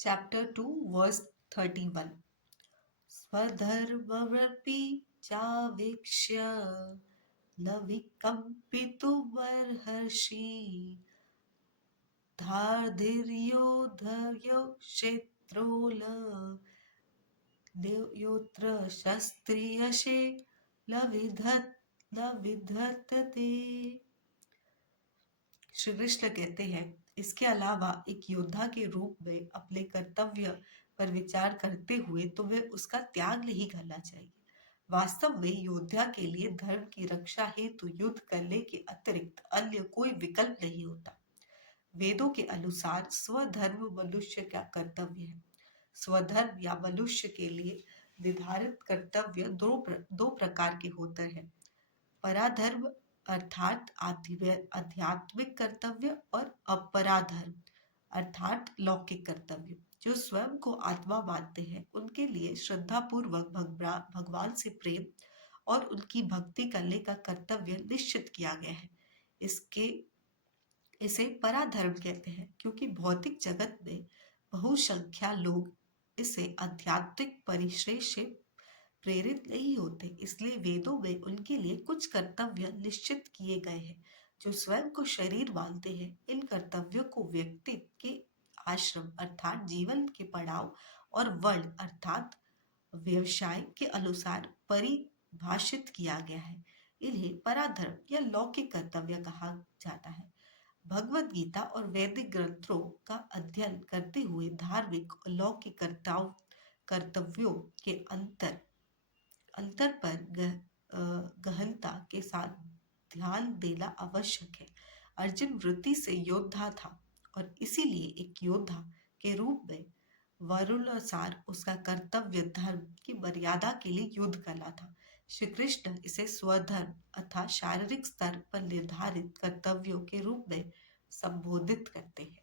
Chapter 2, verse 31. स्वधर्मवृपि चावेक्ष्य लविकम्पितुमर्हसि धार्धिर्योद्धयो क्षेत्रोल योत्र शस्त्रियशे लविधत्ते। Shri Krishna कहते हैं, इसके अलावा एक योद्धा के रूप में अपने कर्तव्य पर विचार करते हुए तुम्हें उसका त्याग नहीं करना चाहिए। वास्तव में योद्धा के लिए धर्म की रक्षा हेतु युद्ध करने के अतिरिक्त अन्य कोई विकल्प नहीं होता। वेदों के अनुसार स्वधर्म मनुष्य का कर्तव्य है। स्वधर्म या मनुष्य के लिए निर्धारित कर्तव्य दो प्रकार के होते हैं। पराधर्म अर्थात आध्यात्मिक कर्तव्य और अपराधर्म अर्थात लौकिक कर्तव्य। जो स्वयं को आत्मा मानते हैं उनके लिए श्रद्धा पूर्वक भगवान से प्रेम और उनकी भक्ति करने का कर्तव्य निश्चित किया गया है। इसे पराधर्म कहते हैं क्योंकि भौतिक जगत में बहुसंख्या लोग इसे आध्यात्मिक परिश्रम से प्रेरित नहीं होते, इसलिए वेदों में उनके लिए कुछ कर्तव्य निश्चित किए गए हैं। जो स्वयं को शरीर मानते हैं इन कर्तव्यों को व्यक्ति के आश्रम अर्थात जीवन के पड़ाव और वर्ण अर्थात व्यवसाय के अनुसार परिभाषित किया गया है। इन्हें पराधर्म या लौकिक कर्तव्य कहा जाता है। भगवत गीता और वैदिक ग्रंथों का अध्ययन करते हुए धार्मिक और लौकिक कर्तव्यों के अंतर पर गहनता के साथ ध्यान देना आवश्यक है। अर्जुन वृत्ति से योद्धा था और इसीलिए एक योद्धा के रूप में वरुणानुसार उसका कर्तव्य धर्म की मर्यादा के लिए युद्ध करना था। श्री कृष्ण इसे स्वधर्म अर्थात शारीरिक स्तर पर निर्धारित कर्तव्यों के रूप में संबोधित करते हैं।